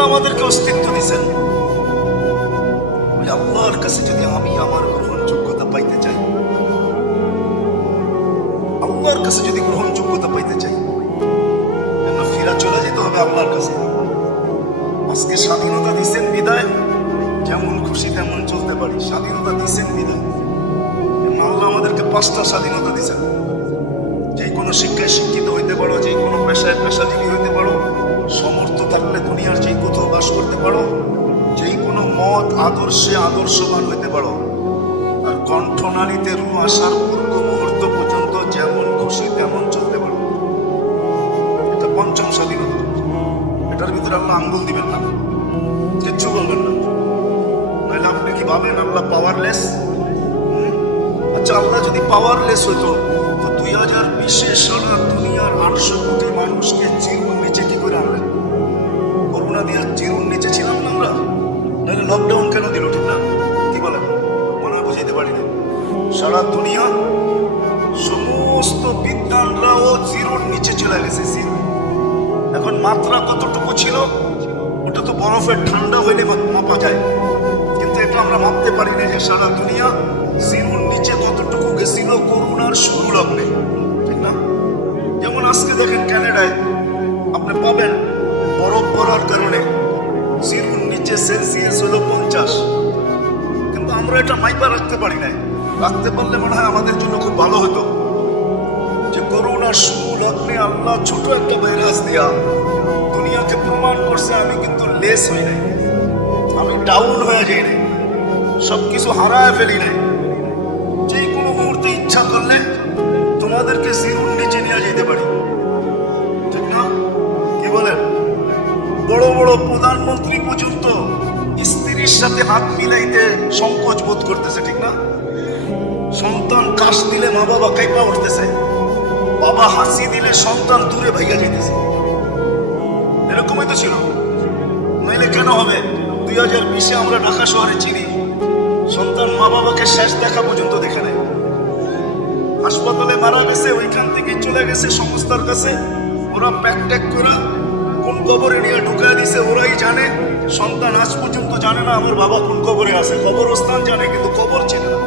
আল্লাহ আমাদেরকে অস্তিত্ব দিয়েছেন, ওই আল্লাহর কাছে যদি আমি আমার গ্রহণযোগ্যতা পাইতে চাই, আল্লাহর কাছে যদি গ্রহণযোগ্যতা পাইতে চাই, ফিরা চলে যেতে হবে আল্লাহর কাছে। আজকে স্বাধীনতা দিচ্ছেন বিদায়, যেমন খুশি তেমন চলতে পারি, স্বাধীনতা দিচ্ছেন বিদায়। আল্লাহ আমাদেরকে 5টা স্বাধীনতা দিচ্ছেন। যে কোনো শিক্ষায় শিক্ষিত হইতে পারো, যে কোনো পেশায় পেশাজীবী হইতে পারো, সমর্থ থাকলে দুনিয়ার যে কোথাও বাস করতে পারো, যেই কোনো মত আদর্শে আদর্শবান হইতে পারো, আর কণ্ঠনালীতে রু আসার পূর্ব মুহূর্ত পর্যন্ত যেমন খুশি তেমন চলতে পারো। এটা 5ম স্বাধীনতা। এটার ভিতরে আল্লাহ আঙ্গুল দিবেন না, কিচ্ছু বলবেন না। তাহলে আপনি কি ভাবেন আল্লাহ পাওয়ারলেস? আচ্ছা, আল্লাহ যদি পাওয়ারলেস হতো তো 2020-এ সারা দুনিয়ার 800 কোটি মানুষকে জিরোর নিচে কি করে আনলেন? করোনা দিয়ে জিরোর নিচে ছিলাম না আমরা? নাহলে লকডাউন কেন দিল? ঠিক না? কি বলেন? মনে বুঝাইতে পারি না। সারা দুনিয়া সমস্ত বিজ্ঞানরাও জিরোর নিচে চলে গেছে, জিরো। এখন মাত্রা কতটুকু ছিল ওটা তো বরফের ঠান্ডা হইলে মাপা যায়, কিন্তু এটা আমরা মাপতে পারি না যে সারা দুনিয়া জিরোর নিচে কতটুকু গেছিল করোনার শুরু লগ্নে, ঠিক না? যেমন আজকে দেখেন ক্যানাডায় আপনি পাবেন বরফ পড়ার কারণে জিরোর নিচে সেলসিয়াস হলো 50, কিন্তু আমরা এটা মাইপা রাখতে পারি না। রাখতে পারলে মনে হয় আমাদের জন্য খুব ভালো হতো যে করোনার শুরু লগ্নে আল্লাহ ছোট একটা ভাইরাস দিয়া দুনিয়াকে প্রমাণ করছে আমি কিন্তু লেস হই নাই, আমি ডাউন হয়ে যাই নাই, সবকিছু হারায় ফেলি নাই। যে কোনো মুহূর্তে ইচ্ছা করলে তোমাদেরকে জিরোর নিচে নিয়ে যেতে পারি, ঠিক না? কি বলেন? বড় বড় প্রধানমন্ত্রী পর্যন্ত স্ত্রীর সাথে হাত মিলাইতে সংকোচ বোধ করতেছে, ঠিক না? সন্তান কাশ দিলে মা বাবা কাইপা উঠতেছে, বাবা হাসি দিলে সন্তান দূরে ভাইয়া যেতেছে। এরকমই তো ছিল, নইলে কেন হবে? 2020-এ আমরা ঢাকা শহরে চিনি সন্তান মা বাবাকে শেষ দেখা পর্যন্ত দেখে নেয়। হাসপাতালে মারা গেছে, ওইখান থেকে চলে গেছে সংস্থার কাছে, ওরা প্যাক ট্যাক করে কোন কবরে নিয়ে ঢুকায় দিছে ওরাই জানে। সন্তান আজ পর্যন্ত জানে না আমার বাবা কোন কবরে আছে, কবরস্থান জানে কিন্তু কবর চেনে না।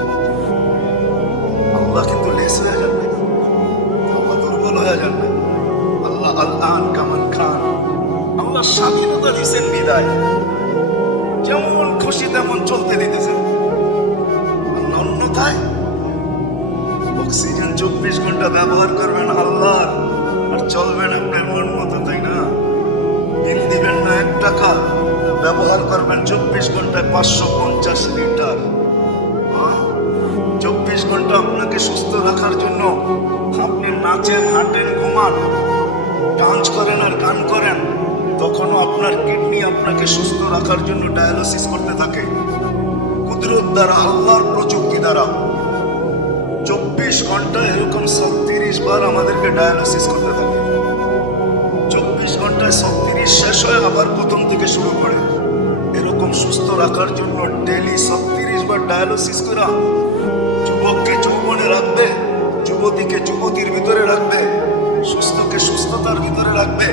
আল্লাহ কিন্তু লেস হয়ে যাবে, আল্লাহ দুর্বল হয়ে যাবে। আল্লাহ আল্লাহ কামান খান, আল্লাহ স্বাধীনতা দিচ্ছেন বিদায়, যেমন খুশি তেমন চলতে দিতেছেন। অন্যথায় অক্সিজেন 24 ঘন্টা ব্যবহার করবেন আল্লাহ, আর চলবেন আপনার মন মতো, তাই না? বিল দিবেন না 1 টাকা, ব্যবহার করবেন 24 ঘন্টায় 550 লিটার। 24 ঘন্টা আপনাকে সুস্থ রাখার জন্য আপনি নাচেন, হাঁটেন, ঘুমান, ডান্স করেন আর গান করেন, তখনও আপনার কিডনি আপনাকে সুস্থ রাখার জন্য ডায়ালিসিস করতে থাকে। কুদরত দ্বারা, আল্লাহর প্রযুক্তি দ্বারা 24 ঘন্টা এরকম 36 বার আমাদেরকে ডায়ালিসিস করতে থাকে। 24 ঘন্টায় 36 শেষ হয়, আবার প্রথম থেকে শুরু করে। এরকম সুস্থ রাখার জন্য ডেলি 36 বার ডায়ালিসিস করা যুবককে যৌবনে রাখবে, যুবতীকে যুবতীর ভিতরে রাখবে, সুস্থকে সুস্থতার ভিতরে রাখবে।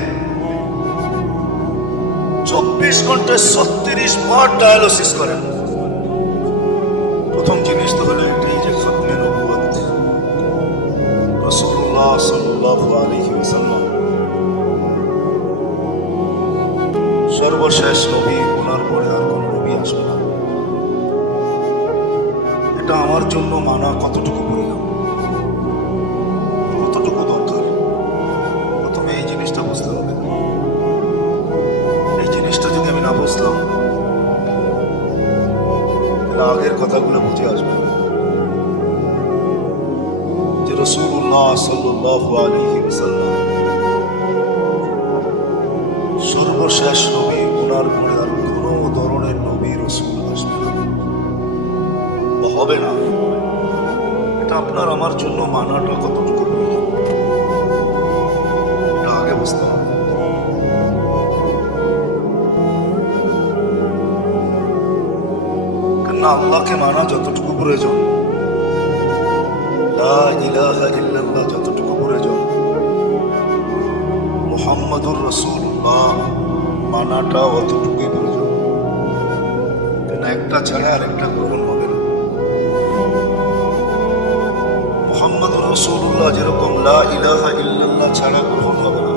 24 ঘন্টায় 36 বার ডায়ালিসিস করেন। প্রথম জিনিস তো হলো এটাই যে খতমে নবুয়ত, রাসূলুল্লাহ সাল্লাল্লাহু আলাইহি ওয়াসাল্লাম সর্বশেষ নবী, ওনার পরে আর কোন নবী আসবে না। এটা আমার জন্য মানা কতটুকু প্রয়োজন, কতটুকু দরকার, প্রথমে এই জিনিসটা বুঝতে হবে। এই জিনিসটা যদি আমি না বুঝলাম, আগের কথাগুলো বুঝে আসবে যে রাসূলুল্লাহ সাল্লাল্লাহু আলাইহি ওয়াসাল্লাম সর্বশেষ নবী, ওনার পরে আর কোনো ধরনের নবী রাসূল আসবে না, হবে না। এটা আপনার আমার জন্য মানাটা কতটুকু প্রয়োজন, এটা আগে বুঝতে হবে। কেননা আল্লাহকে মানা যতটুকু প্রয়োজন, লা ইলাহা ইল্লাল্লাহ যতটুকু প্রয়োজন, মুহাম্মাদুর রাসূলুল্লাহ মানাটা অতটুকুই প্রয়োজন, কেন একটা ছাড়া আর একটা গ্রহণ হবে না। মুহাম্মদ রাসূলুল্লাহ যেরকম লা ইলাহা ইল্লাল্লাহ ছাড়া গ্রহণ হবে না,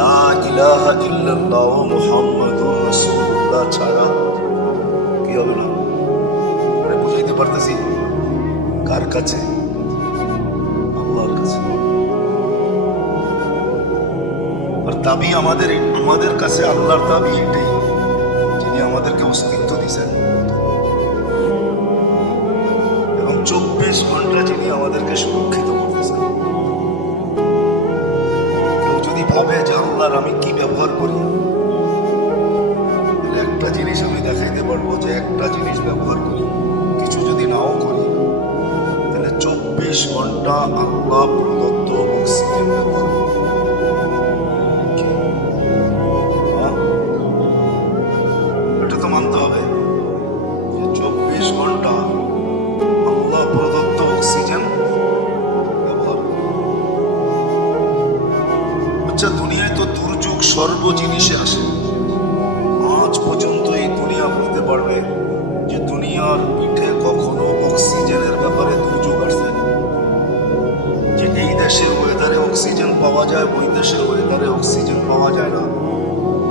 লা ইলাহা ইল্লাল্লাহ মুহাম্মাদুর রাসূলুল্লাহ ছাড়া কি হবে না। মানে বুঝাইতে পারতেছি কার কাছে? আল্লাহর কাছে। আর দাবি আমাদের কাছে আল্লাহর দাবি এটাই, যিনি আমাদেরকে অস্তিত্ব দিয়েছেন এবং 24 ঘন্টা যিনি আমাদেরকে সুরক্ষিত করতেছেন। কেউ যদি ভাবে যে আল্লাহর আমি কি ব্যবহার করি, তাহলে একটা জিনিস আমি দেখাইতে পারবো যে একটা জিনিস ব্যবহার করি, কিছু যদি নাও করি, তাহলে 24 ঘন্টা আল্লাহ প্রদত্ত অক্সিজেন ব্যবহার করি। এটা তো মানতে হবে যে 24 ঘন্টা আল্লাহ প্রদত্ত অক্সিজেন ব্যবহার করি। আচ্ছা, দুনিয়ায় তো দুর্যোগ সর্ব জিনিসে আসে। আজ পর্যন্ত এই দুনিয়া বলতে পারবে যে দুনিয়ার পিঠে কখনো অক্সিজেনের ব্যাপারে দুর্যোগ আসছে, যে এই দেশের ওয়েদারে অক্সিজেন পাওয়া যায়, ওই দেশের ওয়েদারে অক্সিজেন পাওয়া যায় না।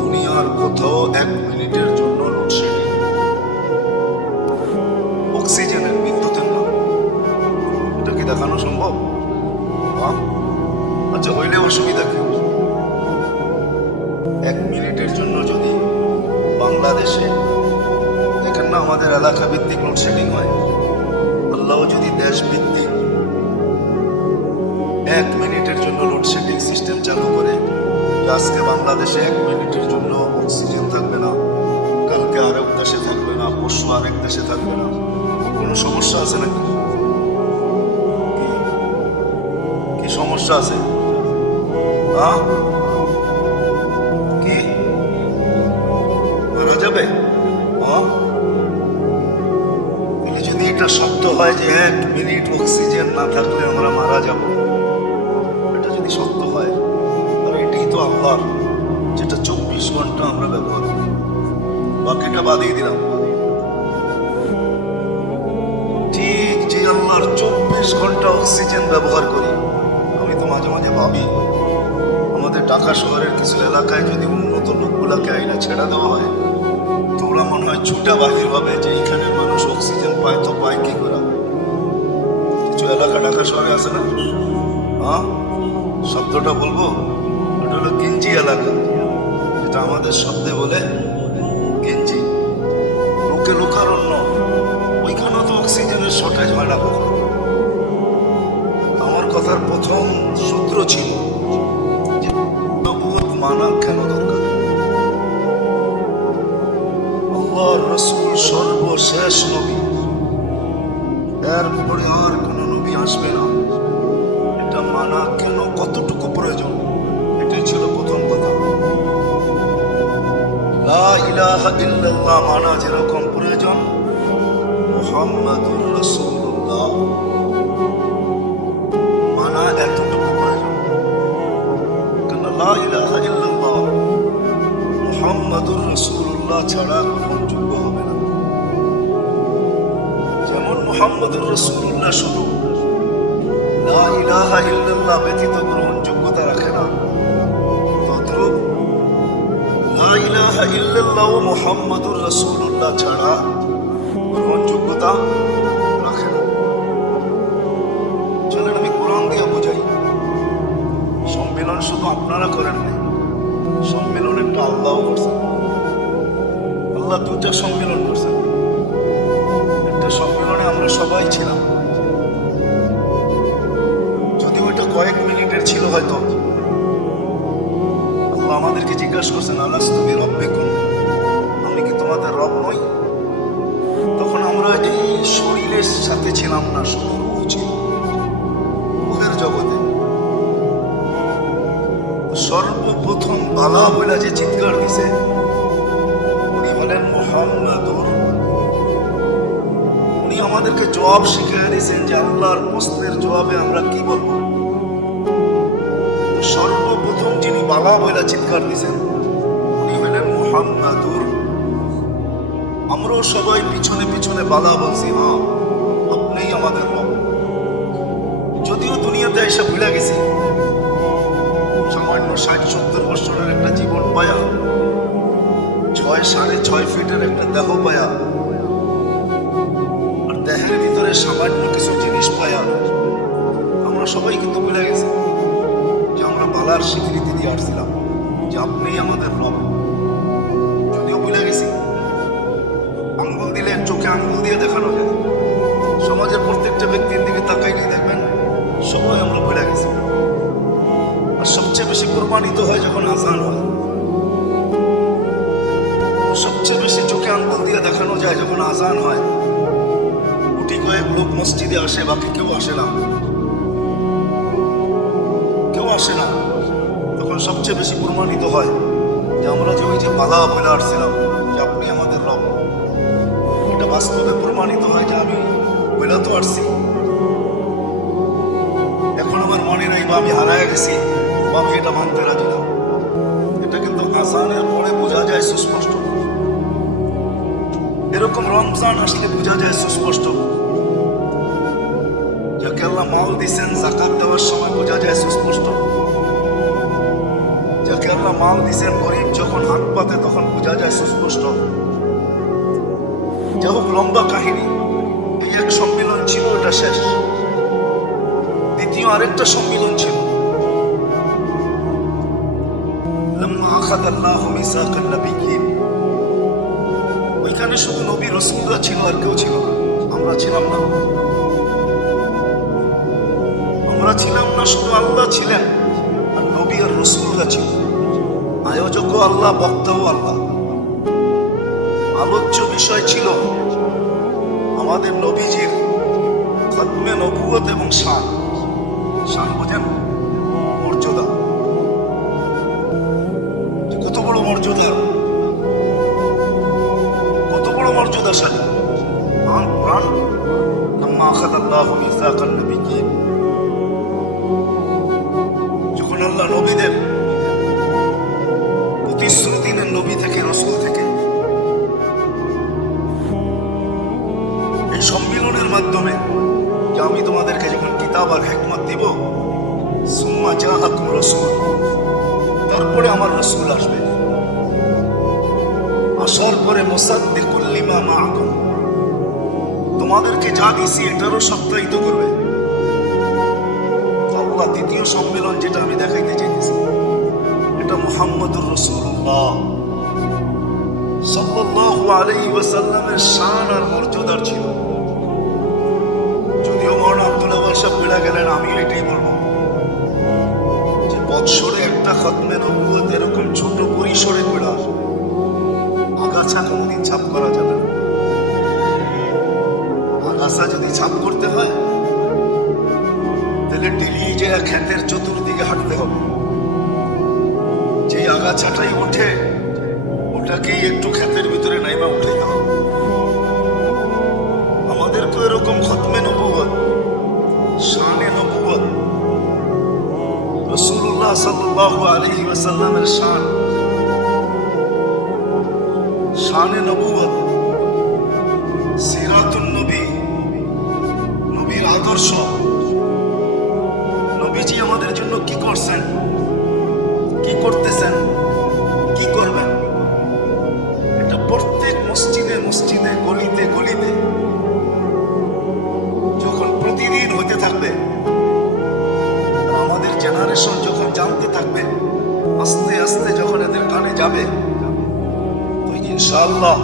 দুনিয়ার কোথাও 1 মিনিটের জন্য লোডশেডিং, অক্সিজেনের, বিদ্যুতের না। এটা কি দেখানো সম্ভব? আচ্ছা, হইলে অসুবিধা কি? 1 মিনিটের জন্য যদি বাংলাদেশে দেখেন না আমাদের এলাকা ভিত্তিক লোডশেডিং হয়, আল্লাহ যদি দেশ ভিত্তিক 1 মিনিটের জন্য লোডশেডিং সিস্টেম চালু করে, আজকে বাংলাদেশে 1 মিনিটের জন্য অক্সিজেন থাকবে না, কালকে আরেক দেশে থাকবে না, পরশু আরেক দেশে থাকবে না, কোনো সমস্যা আছে নাকি? কি সমস্যা আছে? কি মারা যাবে? যদি এটা সত্য হয় যে 1 মিনিট অক্সিজেন না থাকলে আমরা মারা যাব, এটা যদি সত্য হয়, তাহলে এটাই তো আল্লাহর, যেটা 24 ঘন্টা আমরা ব্যবহার করি। বাকিটা বাদিয়ে দিলাম। ঠিক যে আল্লাহর 24 ঘন্টা অক্সিজেন ব্যবহার করি, আমি তো মাঝে মাঝে ভাবি আমাদের ঢাকা শহরের কিছু এলাকায় যদি উন্নত লোকগুলাকে আইনা ছেড়া দেওয়া হয়, তো ওরা মনে হয় ছুটা বাহির হবে যে এখানে মানুষ অক্সিজেন পায়, তো পায় কি করে? কিছু এলাকা ঢাকা শহরে আছে না, শব্দটা বলবো, ওটা হলো গেঞ্জি এলাকা, যেটা আমাদের শব্দে বলে গেঞ্জি। লোকে লোকারণ্য, ওইখানেও তো অক্সিজেনের শর্টেজ হয় না কখনো। আমার কথার প্রথম সূত্র ছিল যে নবুয়ত মানা কেন দরকার। আল্লাহর রাসূল সর্বশেষ নবী, এরপরে আর কোন নবী আসবে না, এটা মানা কেন, কতটুকু প্রয়োজন, এটাই ছিল প্রথম কথা। লা ইলাহা ইল্লাল্লাহ মানা যেরকম প্রয়োজন, মুহাম্মাদুর রাসূলুল্লাহ মানা এতটুকু প্রয়োজন। কেন? লা ইলাহা ইল্লাল্লাহ মুহাম্মাদুর রাসূলুল্লাহ ছাড়া গ্রহণযোগ্য হবে না। যেমন মুহাম্মাদুর রাসূলুল্লাহ শুধু লা ইলাহা ইল্লাল্লাহ ব্যতীত গ্রহণযোগ্যতা রাখে না, তদ্রূপ লা ইলাহা ইল্লাল্লাহ মুহাম্মাদুর রাসূলুল্লাহ ছাড়া গ্রহণযোগ্যতা রাখে না। চলেন আমি কোরআন দিয়ে বোঝাই। সম্মেলন শুধু আপনারা করেন নাই, সম্মেলন একটা আল্লাহ করছেন। আল্লাহ 2টা সম্মেলন করছেন। একটা সম্মেলনে আমরা সবাই ছিলাম, যদি ওইটা কয়েক মিনিটের ছিল হয়তো। আল্লাহ আমাদেরকে জিজ্ঞাসা করছেন, আলাস্তু বিরাব্বিকুম, আমি কি তোমাদের রব নই? তখন আমরা এই শরীরের সাথে ছিলাম না, শুধু রূহ ছিল, রূহের জগতে। সর্বপ্রথম আল্লাহ বলে যে চিৎকার দিছে, উনি হলেন মুহাম্মাদুর। উনি আমাদেরকে জবাব শিখিয়ে দিয়েছেন যে আল্লাহর প্রশ্নের জবাবে আমরা কি বলবো। সর্বপ্রথম যিনি আল্লাহ বলে চিৎকার দিয়েছেন, উনি হলেন মুহাম্মাদুর। আমরাও সবাই পিছনে পিছনে বালা বলছি, হ্যাঁ আপনিই আমাদের রব। যদিও দুনিয়াতে এসে ভুলে গেছি, সামান্য 60-70 বছরের একটা জীবন পায়া, 6-6.5 ফিটের একটা দেহ পায়া, আর দেহের ভিতরে সামান্য কিছু জিনিস পায়া আমরা সবাই কিন্তু ভুলে গেছি যে আমরা বালার স্বীকৃতি দিয়ে আসছিলাম যে আপনিই আমাদের রব। যদিও ভুলে গেছি, আঙ্গুল দিলে চোখে আঙ্গুল দিয়ে দেখানো যায়। সমাজের প্রত্যেকটা ব্যক্তির দিকে তাকাইলে দেখবেন সবাই আমরা ভুলে গেছি। আর সবচেয়ে বেশি প্রমাণিত হয় যখন আজান হয়, সবচেয়ে বেশি চোখে আঙ্গুল দিয়ে দেখানো যায় যখন আজান হয়। গুটি কয়েক লোক মসজিদে আসে, বাকি কেউ আসে না, কেউ আসে না। তখন সবচেয়ে বেশি প্রমাণিত হয় যে আমরা যে ওই যে বালা বলে আসছিলাম যে আপনি আমাদের রব, এটা বাস্তবে প্রমাণিত হয় যে আমি বলে তো আসছি। এখন আমার মনে নেই বা আমি হারায় গেছি বা আমি এটা মানতে রাজি না। এটা কিন্তু আজানের পরে বোঝা যায় সুস্পষ্ট। এরকম রমজান আসলে বোঝা যায় সুস্পষ্ট। যাকে আল্লাহ মাল দিচ্ছেন যাকাত দেওয়ার সময় বোঝা যায় সুস্পষ্ট। যাকে আল্লাহ মাল দিচ্ছেন গরিব যখন হাত পাতে তখন বোঝা যায় সুস্পষ্ট। যা হোক, লম্বা কাহিনী। এই এক সম্মিলন ছিল, এটা শেষ। দ্বিতীয় আরেকটা সম্মিলন ছিল, লাম্মা আখাযাল্লাহু মিসাকান নাবিয়্যিন। ওইখানে শুধু নবী রাসূলরা ছিল, আর কেউ ছিল না। আমরা ছিলাম না, আমরা ছিলাম না। শুধু আল্লাহ ছিলেন আর নবী আর রাসূলরা ছিল। আয়োজকও আল্লাহ, বক্তাও আল্লাহ। আলোচ্য বিষয় ছিল আমাদের নবীজির খতমে নবুয়ত এবং শান। শান বোঝেন? মর্যাদা। কত বড় মর্যাদা, কত বড় মর্যাদাশালী। কোরআন, লাম্মা আখাযাল্লাহু মিসাকান নাবিয়্যিন, যখন আল্লাহ নবীদের প্রতিশ্রুতি নেন, নবী থেকে, রাসূল থেকে, এই সম্মিলনের মাধ্যমে যে আমি তোমাদেরকে যখন কিতাব আর হিকমত দিব, সুম্মা জাআকুম রাসূল, তারপরে আমার রাসূল আসবে। আসার পরে মুসাদ্দিকুল লিমা মাআকুম, তোমাদেরকে যা দিছি এটারও সত্যায়িত করবে। আল্লাহ দ্বিতীয় সম্মেলন যেটা আমি দেখাইতে চাইতেছি, এটা মুহাম্মদুর রাসূলুল্লাহ সাল্লাল্লাহু আলাইহি ওয়াসাল্লামের শান আর মর্যাদার ছিল। যদিও মৌলানা আব্দুল ওয়াহাব সাহেব বলে গেলেন, আমি এটাই বলবো যে বৎসরে একটা খতমে নবুয়ত এরকম ছোট পরিসরে করে আসবে। আগাছা কোনোদিন ছাপ করা যাবে না। আগাছা যদি ছাপ করতে হয় তাহলে ডেলি যে ক্ষেতের চতুর্দিকে হাঁটতে হবে। যে আগাছাটাই ওঠে ওটাকেই একটু ক্ষেতের ভিতরে নাইমা উঠে দেওয়া। আমাদেরকে এরকম খতমে নবুয়ত, শানে নবুয়ত, রাসূলুল্লাহ সাল্লাল্লাহু আলাইহি ওয়াসাল্লামের শান, শানে নবুয়ত, সিরাতুন নবী, নবীর আদর্শ, নবীজি আমাদের জন্য কি করছেন, কি করতেছেন, কি করবেন, এটা প্রত্যেক মসজিদে মসজিদে, গলিতে গলিতে যখন প্রতিদিন হতে থাকবে, আমাদের জেনারেশন যখন জানতে থাকবে, আস্তে আস্তে যখন এদের কানে যাবে, তো ইনশাআল্লাহ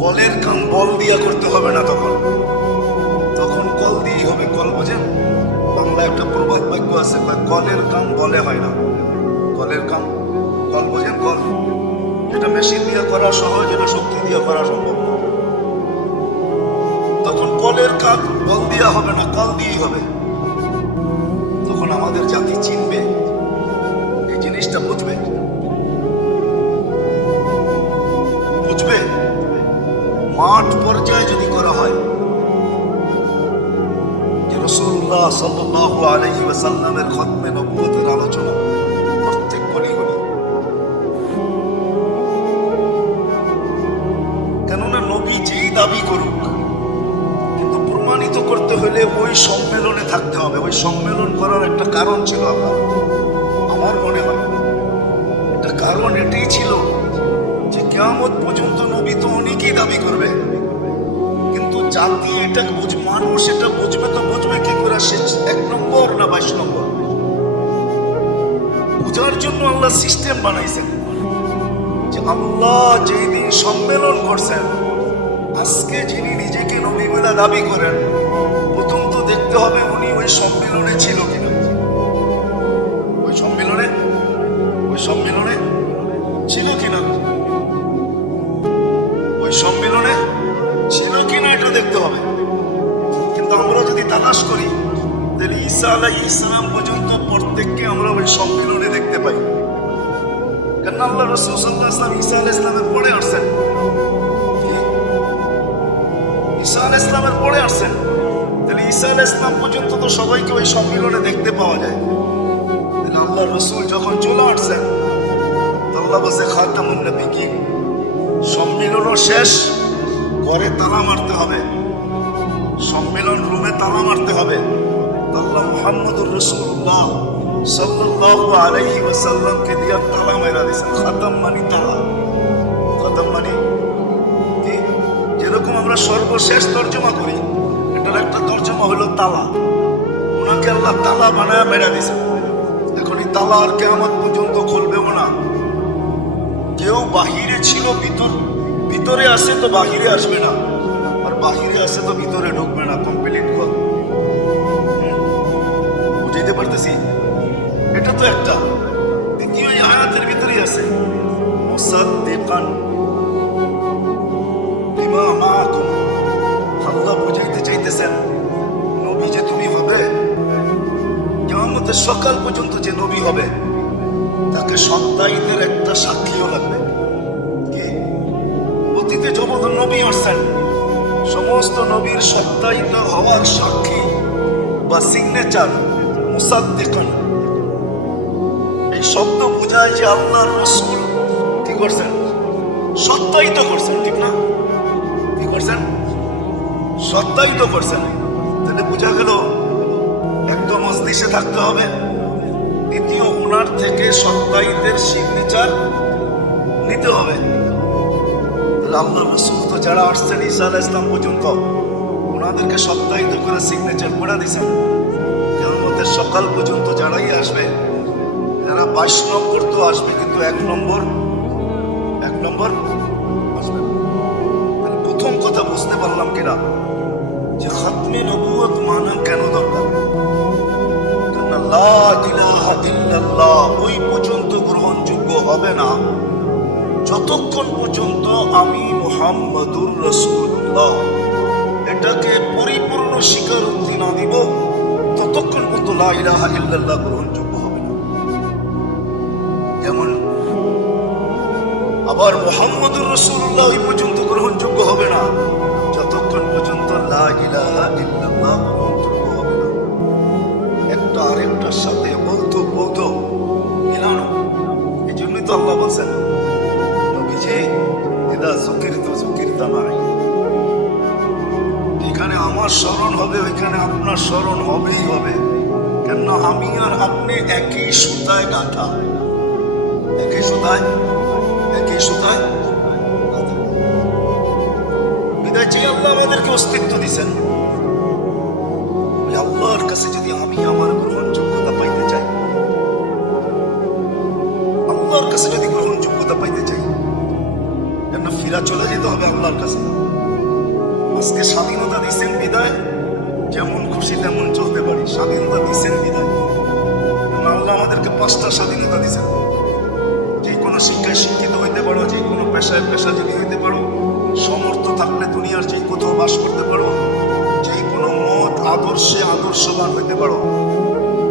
কলের কাম বল দিয়া করতে হবে না। তখন তখন কল দিয়েই হবে। কল বোঝেন? বাংলা একটা প্রবাদ বাক্য আছে, কলের কাম বলে হয় না। কলের কাম, কল বোঝেন? কল যেটা মেশিন দিয়ে করা সহজ, যেটা শক্তি দিয়ে করা সম্ভব। তখন কলের কাজ বল দিয়া হবে না, কল দিয়েই হবে। তখন আমাদের জাতি চিনবে, এই জিনিসটা বুঝবে, বুঝবে। মাঠ পর্যায়ে যদি করা হয় যে রাসূলুল্লাহ রাসূলুল্লাহ সাল্লাল্লাহু আলাইহি ওয়াসাল্লামের খতমে নবুয়তের আলোচনা প্রত্যেক গলি গলি। কেননা নবী যেই দাবি করুক, কিন্তু প্রমাণিত করতে হলে ওই সম্মেলনে থাকতে হবে। ওই সম্মেলন করার একটা কারণ ছিল আমার মনে হয় একটা কারণ এটাই ছিল যে কিয়ামত পর্যন্ত নবী তো অনেকেই দাবি করবে, কিন্তু জাতি এটা মানুষ এটা বুঝবে তো বুঝবে কি করে? সে 1 নম্বর না 22 নম্বর বুঝার জন্য আল্লাহ সিস্টেম বানাইছেন যে আল্লাহ যেই দিন সম্মেলন করছেন, আজকে যিনি নিজেকে নবী বলে দাবি করেন, প্রথম তো দেখতে হবে উনি ওই সম্মেলনে ছিল কিনা। ওই সম্মেলনে ছিল কিনা, ওই সম্মেলনে ছিল কিনা এটা দেখতে হবে। কিন্তু আমরা যদি তালাশ করি তাহলে ঈসা আলাইহিস সালাম পর্যন্ত প্রত্যেককে আমরা ওই সম্মেলনে দেখতে পাই। কেন আল্লাহ রাসূল সাল্লাল্লাহু আলাইহি ওয়াসাল্লাম ঈসা আলাইহিস সালামের পরে আসছেন, ঈসা আলাইহিস সালামের পরে আসছেন, তাহলে ঈসা আলাইহিস সালাম পর্যন্ত তো সবাইকে ওই সম্মেলনে দেখতে পাওয়া যায়। তাহলে আল্লাহ রাসূল যখন চলে আসছেন, আল্লাহ বলছে খাতামুন নবিয়্যিন, সম্মেলনও শেষ, ঘরে তালা মারতে হবে, সম্মেলন রুমে তালা মারতে হবে। আল্লাহ মুহাম্মদুর রাসূলুল্লাহ সাল্লাল্লাহু আলাইহি ওয়াসাল্লামকে দিয়া তালা মেরা দিয়েছেন। খাতাম মানে তালা, খাতাম মানে কি? যেরকম আমরা সর্বশেষ তর্জমা করি, এটার একটা তর্জমা হলো তালা। ওনাকে আল্লাহ তালা বানায় মেরা দিয়েছেন। এখন এই তালা আর কিয়ামত পর্যন্ত খুলবেও না। কেউ বাহিরে ছিল, ভিতরে আসে তো বাহিরে আসবে না, আর বাহিরে আসে তো ভিতরে ঢুকবে না। কমপ্লিট কর, বুঝাইতে পারতেছি? এটা তো একটা কি ওই আয়াতের ভিতরেই আছে, মুসাদ্দিকান লিমা মাআকুম। আল্লাহ বুঝাইতে চাইতেছেন নবী যে তুমি হবে, কিয়ামতের সকাল পর্যন্ত যে নবী হবে তাকে সত্তায়িতের একটা সাক্ষীও লাগবে। কি? অতীতে যত নবী আসছেন সমস্ত নবীর সত্তায়িত হওয়ার সাক্ষী বা সিগনেচার মুসাদ্দিকান, এই শব্দ বোঝায় যে আল্লাহর রাসূল কি করছেন? সত্যায়িত করছেন, ঠিক না? কি করছেন? সত্যায়িত করছেন। তাহলে বোঝা গেল একদম মজলিসে থাকতে হবে, দ্বিতীয় ওনার থেকে সত্যায়িতের সিগনেচার নিতে হবে। তাহলে আল্লাহর রাসূল তো যারা আসছেন ঈসা আলাইহিস সালাম পর্যন্ত, ওনাদেরকে সত্যায়িত করে সিগনেচার করে দিয়েছেন। কিয়ামতের সকাল পর্যন্ত যারাই আসবে, যারা 22 নম্বর তো আসবে, কিন্তু 1 নম্বর আসবে। প্রথম কথা বুঝতে পারলাম কিনা যে খতমে নবুয়ত মানা কেন দরকার? কারণ লা ইলাহা ইল্লাল্লাহ ওই পর্যন্ত গ্রহণযোগ্য হবে না যতক্ষণ পর্যন্ত আমি মুহাম্মাদুর রাসূলুল্লাহ এটাকে পরিপূর্ণ স্বীকারোক্তি না দিব, ততক্ষণ পর্যন্ত লা ইলাহা ইল্লাল্লাহ গ্রহণযোগ্য হবে না। যেমন আবার মুহাম্মাদুর রাসূলুল্লাহ ওই পর্যন্ত গ্রহণযোগ্য হবে না যতক্ষণ পর্যন্ত লা ইলাহা ইল্লাল্লাহ গ্রহণযোগ্য হবে না। একটা আরেকটার সাথে বলতো মিলানো। এই জন্যই তো আল্লাহ বলছেন নবীজি ইদা যুকিরতু যুকিরতা মাই, এখানে আমার স্মরণ হবে, ওইখানে আপনার স্মরণ হবেই হবে। কেননা আমি আর আপনি একই সুতায় গাঁথা, একই সুতায় বিদায় যে আল্লাহ আমাদেরকে অস্তিত্ব দিচ্ছেন। আল্লাহর কাছে যদি আমি আমার গ্রহণযোগ্যতা পাইতে চাই, আল্লাহর কাছে যদি গ্রহণযোগ্যতা পাইতে চাই, কেন ফিরা চলে যেতে হবে আল্লাহর কাছে। আজকে স্বাধীনতা দিচ্ছেন বিদায়, যেমন খুশি তেমন চলতে পারি। স্বাধীনতা দিচ্ছেন বিদায়, আল্লাহ আমাদেরকে 5টা স্বাধীনতা দিচ্ছেন। যে কোনো শিক্ষায় শিক্ষিত হইতে পারো, যে কোনো পেশায় পেশাজীবী হইতে পারো, সমর্থ থাকলে দুনিয়ার যে কোথাও বাস করতে পারো, যে কোনো মত আদর্শে আদর্শবান হইতে পারো,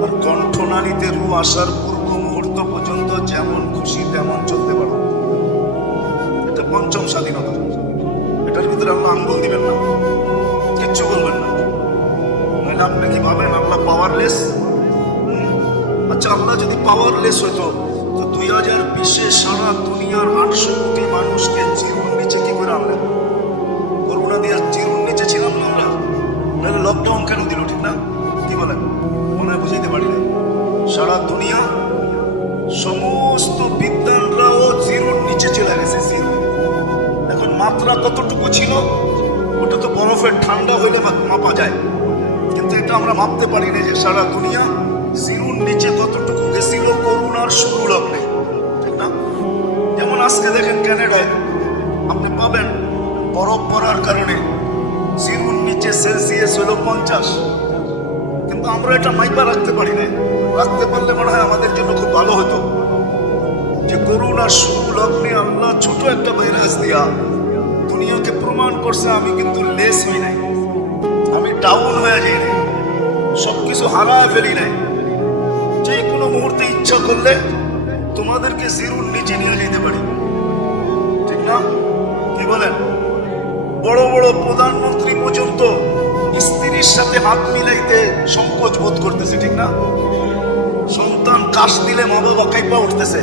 আর কণ্ঠনালীতে রু আসার পূর্ব মুহূর্ত পর্যন্ত যেমন খুশি তেমন চলতে পারো। এটা 5ম স্বাধীনতা। এটার ভিতরে আল্লাহ আঙ্গুল দিবেন না, কিচ্ছু বলবেন না। নাহলে আপনি কি ভাবেন আল্লাহ পাওয়ারলেস? আচ্ছা, আল্লাহ যদি পাওয়ারলেস হতো তো 2020-এ সারা দুনিয়ার 800 কোটি মানুষকে জিরোর নিচে কি করে আনলেন? করোনা দিয়ে জিরোর নিচে ছিলাম না আমরা? নাহলে লকডাউন কেন দিল, ঠিক না? কি বলেন? মনে হয় বুঝাইতে পারি না। সারা দুনিয়া সমস্ত বিদ্যানরাও জিরোর নিচে চলে গেছে, জিরো। এখন মাত্রা কতটুকু ছিল ওটা তো বরফের ঠান্ডা হইলে মাপা যায়, কিন্তু এটা আমরা মাপতে পারি না যে সারা দুনিয়া জিরোর নিচে কতটুকু গেছিল করোনার শুরু লগ্নে, ঠিক না? যেমন আজকে দেখেন ক্যানাডায় আপনি পাবেন বরফ পড়ার কারণে জিরোর নিচে সেলসিয়াস হলো 50, কিন্তু আমরা এটা মাইপা রাখতে পারি না। রাখতে পারলে মনে হয় আমাদের জন্য খুব ভালো হতো যে করোনার শুরু লগ্নে আল্লাহ ছোট একটা ভাইরাস দিয়া দুনিয়াকে প্রমাণ করছে আমি কিন্তু লেস হই নাই, আমি ডাউন হয়ে যাই নাই, সবকিছু হারায় ফেলি নাই। যে কোনো মুহূর্তে ইচ্ছা করলে তোমাদেরকে জিরোর নিচে নিয়ে যেতে পারি, ঠিক না? কি বলেন? বড় বড় প্রধানমন্ত্রী পর্যন্ত স্ত্রীর সাথে হাত মিলাইতে সংকোচ বোধ করতেছে, ঠিক না? সন্তান কাশ দিলে মা বাবা কাইপা উঠতেছে,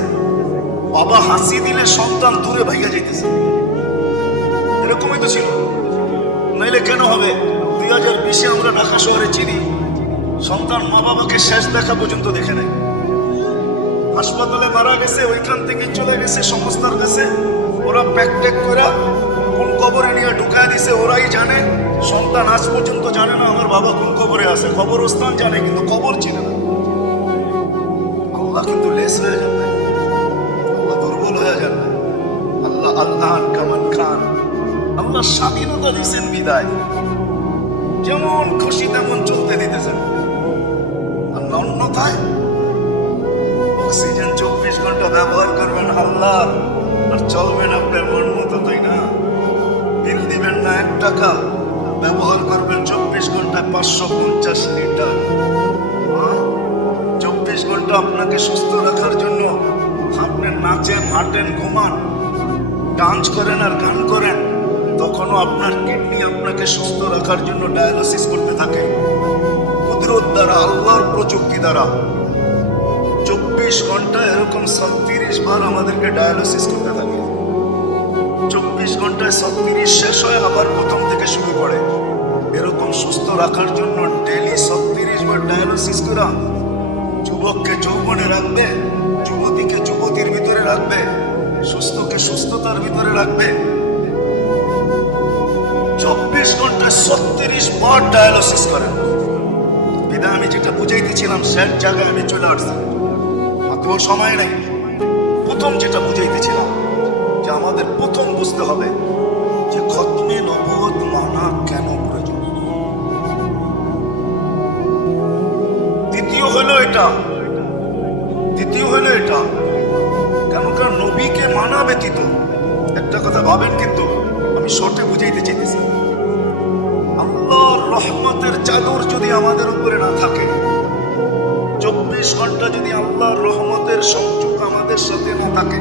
বাবা হাসি দিলে সন্তান দূরে ভাইয়া যাইতেছে। এরকমই তো ছিল, নাইলে কেন হবে? 2020-এ আমরা ঢাকা শহরে চিনি সন্তান মা বাবাকে শেষ দেখা পর্যন্ত দেখে নেয়। হাসপাতালে মারা গেছে, ওইখান থেকে চলে গেছে সংস্থার কাছে, ওরা প্যাক করে কোন কবরে নিয়ে ঢুকায় দিছে ওরাই জানে। সন্তান আজ পর্যন্ত জানে না আমার বাবা কোন কবরে আছে, কবরস্থান জানে কিন্তু কবর চিনে না। আল্লাহ কিন্তু লেস হয়ে যাবে, আল্লাহ দুর্বল হয়ে যাবে। আল্লাহ আল্লাহ কামান খান, আল্লাহ স্বাধীনতা দিয়েছেন বিদায়, যেমন খুশি তেমন চলতে দিতেছেন। আল্লাহ অন্যথায় অক্সিজেন 24 ঘন্টা ব্যবহার করবেন আল্লাহ, আর চলবেন আপনার মন মতো, তাই না? বিল দিবেন না 1 টাকা, ব্যবহার করবেন 24 ঘন্টায় 550 লিটার। 24 ঘন্টা আপনাকে সুস্থ রাখার জন্য আপনি নাচেন, হাঁটেন, ঘুমান, ডান্স করেন আর গান করেন, তখনও আপনার কিডনি আপনাকে সুস্থ রাখার জন্য ডায়ালিসিস করতে থাকে। কুদরত দ্বারা, আল্লাহর প্রযুক্তি দ্বারা 24 ঘন্টা এরকম 36 বার আমাদেরকে ডায়ালিসিস করতে থাকে। 24 ঘন্টায় 36 শেষ হয়, আবার প্রথম থেকে শুরু করে। এরকম সুস্থ রাখার জন্য ডেলি 36 বার ডায়ালিসিস করা যুবককে যৌবনে রাখবে, যুবতীকে যুবতীর ভিতরে রাখবে, সুস্থকে সুস্থতার ভিতরে রাখবে। 24 ঘন্টায় 36 বার ডায়ালিসিস করেন। বিদায় আমি যেটা বুঝাইতেছিলাম সেই জায়গায় আমি চলে আসছি, মাত্র সময় নেই। প্রথম যেটা বুঝাইতেছিলাম যে আমাদের প্রথম বুঝতে হবে যে খতমে নবুয়ত মানা কেন প্রয়োজন। দ্বিতীয় হলো এটা কেন কারণ নবীকে মানা ব্যতীত, একটা কথা ভাবেন কিন্তু আমি শর্টে বুঝাইতে চাইতেছি, আল্লাহর রহমতের চাদর যদি আমাদের উপরে না থাকে, 24 ঘন্টা যদি আল্লাহর রহমতের সংযোগ আমাদের সাথে না থাকে,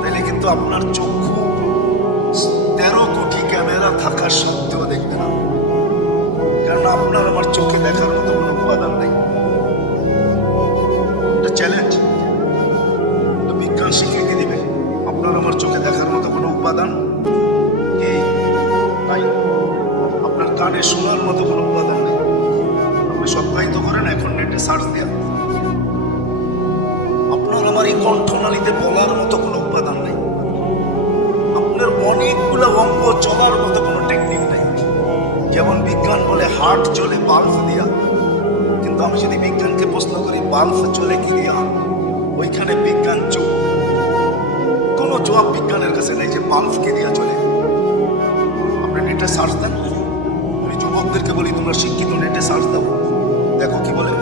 তাহলে কিন্তু আপনার চক্ষু 13 কোটি ক্যামেরা থাকার সত্ত্বেও দেখবে না, কারণ আপনার আমার চোখে দেখার মতো কোনো উপাদান নেই। এটা চ্যালেঞ্জ, বিজ্ঞান স্বীকৃতি দিবে আপনার আমার চোখে দেখার মতো কোনো উপাদান নাই, আপনার কানে শোনার মতো কোনো উপাদান নেই। আপনি সপ্তাহিত করেন এখন নেটে সার্চ দেন, আপনার আমার এই কণ্ঠনালীতে বলার মতো কোনো উপাদান নেই, আপনার অনেকগুলো অঙ্গ চলার মতো কোনো টেকনিক নেই। যেমন বিজ্ঞান বলে হার্ট চলে বাল্ব দিয়া, কিন্তু আমি যদি বিজ্ঞানকে প্রশ্ন করি বাল্ব চলে কি দিয়া, ওইখানে বিজ্ঞান চুপ, কোনো জবাব বিজ্ঞানের কাছে নেই যে বাল্ব কি দিয়া চলে। আপনি নেটে সার্চ দেন, আমি যুবকদেরকে বলি তোমরা শিক্ষিত, নেটে সার্চ দাও, দেখো কি বলে।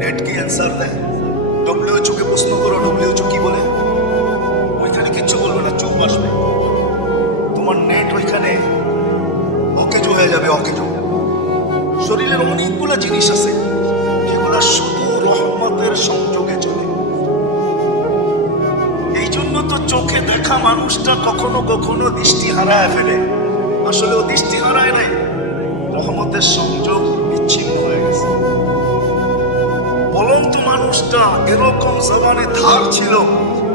নেট কি অ্যান্সার দেয়? WHO কে প্রশ্ন করো, WHO কি বলে? ওইখানে কিচ্ছু বলবে না, চুপ আসবে। তোমার নেট ওইখানে অকেজো হয়ে যাবে, অকেজো। শরীরের অনেকগুলো জিনিস আছে যেগুলো শুধু রহমতের সংযোগে চলে। এই জন্য তো চোখে দেখা মানুষটা কখনো কখনো দৃষ্টি হারায় ফেলে, আসলে ও দৃষ্টি হারায় নাই, রহমতের সংযোগ বিচ্ছিন্ন হয়ে গেছে। মানুষটা এরকম জবানে ধার ছিল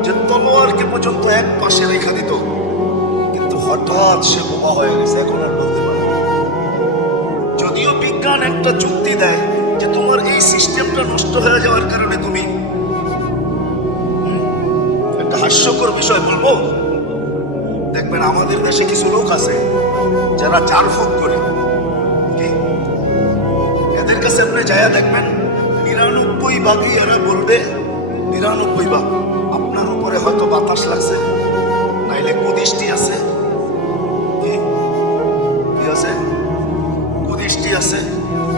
যে তলোয়ারকে পর্যন্ত এক পাশে রেখে দিত, কিন্তু হঠাৎ সে বোমা হয়ে গেছে, এখন আর বলতে পারে না। যদিও বিজ্ঞান একটা যুক্তি দেয় যে তোমার এই সিস্টেমটা নষ্ট হয়ে যাওয়ার কারণে তুমি, একটা হাস্যকর বিষয় বলবো, দেখবেন আমাদের দেশে কিছু লোক আছে যারা ঝাড়ফুঁক করে, কি এদের কাছে আপনি যাইয়া দেখবেন ৯৯ এরা বলবে ৯৯ আপনার উপরে হয়তো বাতাস লাগছে, নাইলে কুদৃষ্টি আছে, কি আছে, কুদৃষ্টি আছে,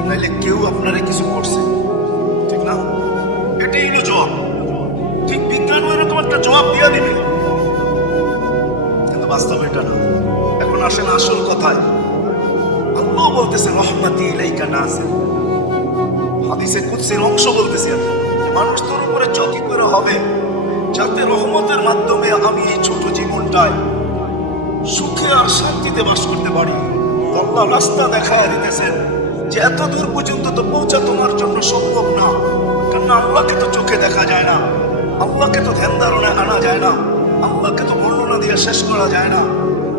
নাইলে কেউ আপনারে কিছু করছে, ঠিক না? এটাই হলো জবাব। ঠিক বিজ্ঞান এরকম একটা জবাব দিয়ে দিবে, কিন্তু বাস্তবে এটা না। এখন আসেন আসল কথায়। আল্লাহ বলতেছে রহমতি ইলাইকা নাযিল, হাদিসে কুদসির অংশ বলতেছি আমি, মানুষ তোর উপরে চকি করে হবে যাতে রহমতের মাধ্যমে আমি এই ছোট জীবনটায় সুখে আর শান্তিতে বাস করতে পারি। আল্লাহ রাস্তা দেখায় দিতেছেন যে এত দূর পর্যন্ত তো পৌঁছা তোমার জন্য সম্ভব না, কারণ আল্লাহকে তো চোখে দেখা যায় না, আল্লাহকে তো ধ্যান ধারণায় আনা যায় না, আল্লাহকে তো বর্ণনা দিয়ে শেষ করা যায় না।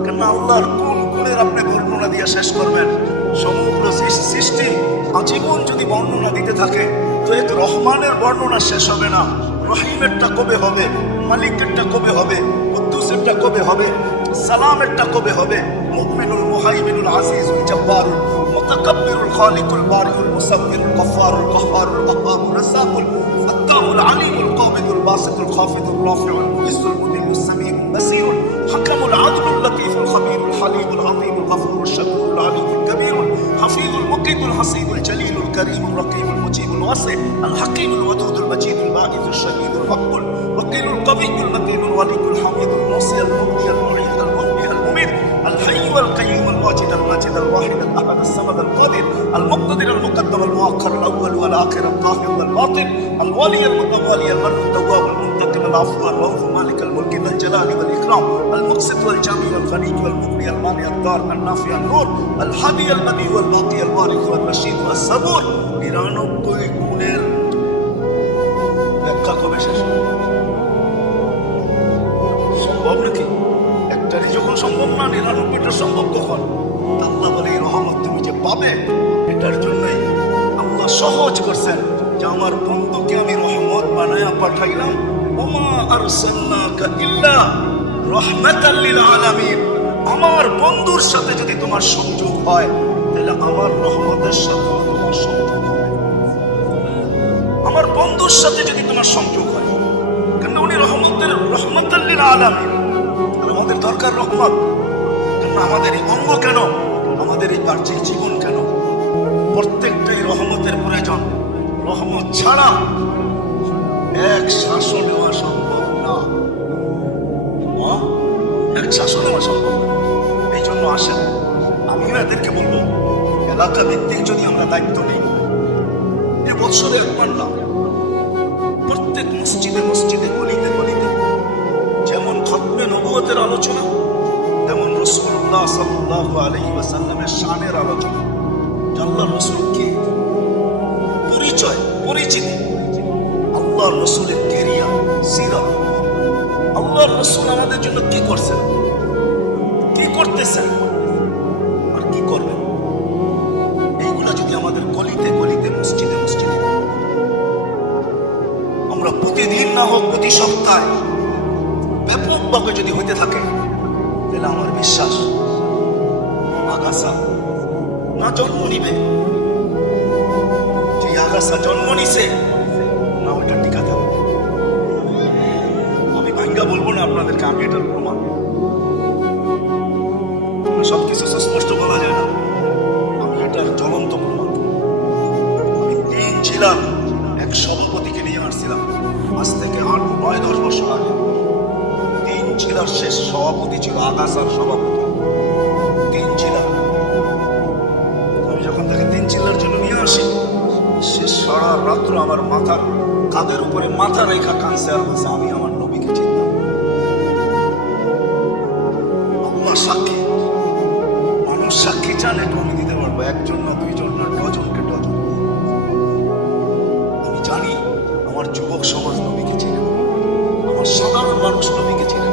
কেন আল্লাহর কোন গুণের আপনি বর্ণনা দিয়ে শেষ করবেন? সমগ্র সৃষ্টি আজীবন যদি বর্ণনা দিতে থাকে তো এক রহমানের বর্ণনা শেষ হবে না। রহিমেরটা কবে হবে? মালিকেরটা কবে হবে? কুদ্দুসেরটা কবে হবে? সালামেরটা কবে হবে? মুমিনুল মুহাইমিনুল আজিজুল জব্বারুল মুতাকাব্বিরুল খালিকুল বারিউল মুসাব্বিরুল গফফারুল কাহ্হারুল আহ্বাবুর রাজ্জাকুল ফাত্তাহুল আলিমুল কাবিদুল বাসিতুল খাফিদুর রাফিউল মুইজ্জুল মুদিল্লুস সামিউল বাসীরুল হাকামুল আদলুল লতীফুল খবীরুল হালিমুল আযীমুল গফুরুল শাকুরুল আলিমুল কবীরুল হাফিজুল মুকিতুল হাসিবুল জলিলুল করিমুল রকিবুল মুজিবুল ওয়াসি আল হাকিমুল ওয়াদুদুল মজিদুল বাঈদুল শাহীদুল হকুল ওয়াকিলুল কবিয়ুল মতিনুল ওয়ালিকুল হামিদুল মুসিয়াল মুগনিয়াল মুঈদ আল মুহয়ি আল মুমিত الحي والقيوم الواجد الماجد الواحد الاحد الصمد القادر المقتدر المقدم المؤخر الاول والاخر الظاهر والباطن الولي المتوالي المن التواب المنتقم العفو الرؤوف مالك الملك ذا الجلال والاكرام المقسط والجامع والغني والمغني المانع الضار النافع النور الحادي البديع والباقي الوارث والرشيد والصبور ৯৯ গুণের ব্যাখ্যা কবে শেষ সম্ভব নাকি? একটারই যখন সম্ভব না, ৯৯টা সম্ভব কখন? আল্লাহ বলে এই রহমত তুমি যে পাবে এটার জন্যই আল্লাহ সহজ করছেন যে আমার বন্ধুকে আমি রহমত বানায়া পাঠাইলাম। ওমা আরসালনাকা ইল্লা রাহমাতাল লিল আলামিন। আমার বন্ধুর সাথে যদি তোমার সংযোগ হয় তাহলে আমার রহমতের সাথে তোমার সংযোগ হবে। আমার বন্ধুর সাথে যদি তোমার সংযোগ হয়, কারণ উনি রহমাতাল লিল আলামিন। আমাদের দরকার রহমত, কেন আমাদের এই অঙ্গ কেন, আমাদের এই বাহ্যিক জীবন কেন, প্রত্যেকটাই রহমতের প্রয়োজন। রহমত ছাড়া এক শ্বাসও নেওয়া সম্ভব না, এক শ্বাসও নেওয়া সম্ভব না। এই জন্য আসেন, আমিও এদেরকে বলবো, এলাকা ভিত্তিক যদি আমরা দায়িত্ব নিই, এ বৎসরে একবার না, প্রত্যেক মসজিদে মসজিদে গলিতে গলিতে যেমন খতমে নবুয়তের আলোচনা, তেমন রাসূলুল্লাহ সাল্লাল্লাহু আলাইহি ওয়াসাল্লামের শানের আলোচনা। আল্লাহর রাসূল কে, পরিচয়, পরিচিতি, আল্লাহর রাসূলের কেরিয়ার, সিরাত, আল্লাহর রাসূল আমাদের জন্য কি করছেন, কি করতেছেন আর কি করবেন, এইগুলা যদি আমাদের গলিতে গলিতে মসজিদে মসজিদে আমরা প্রতিদিন না হোক প্রতি সপ্তাহে ব্যাপকভাবে যদি হইতে থাকে, তাহলে আমার বিশ্বাস আগাছা না জন্ম নিবে, যে আগাছা জন্ম নিছে না ওইটা টিকা থাকবে। আমি ভাঙ্গা বলবো না আপনাদেরকে, আমি এটার প্রমাণ। সবকিছু সুস্পষ্ট বলা যায় না, আমি এটার জ্বলন্ত প্রমাণ। আমি ৩ জেলার এক সভাপতিকে নিয়ে আসছিলাম আজ থেকে ৮-৯-১০ বছর আগে। ৩ জেলার শেষ সভাপতি ছিল, আগাছার সভাপতি ৩ জেলা। আমি যখন তাকে ৩ জেলার জন্য নিয়ে আসি, সে সারা রাত্র আমার মাথার কাঁধের উপরে মাথা রেখা কাঁদছে আর বলছে, আমি আমার নবীকে চিনতাম। আল্লাহ সাক্ষী, মানুষ সাক্ষী চালে তো আমি দিতে পারবো, ১ জন না ২ জন না, ডজনকে ডজন। আমি জানি আমার যুবক সমাজ নবীকে চিনে না, আমার সাধারণ মানুষ নবীকে চিনে না।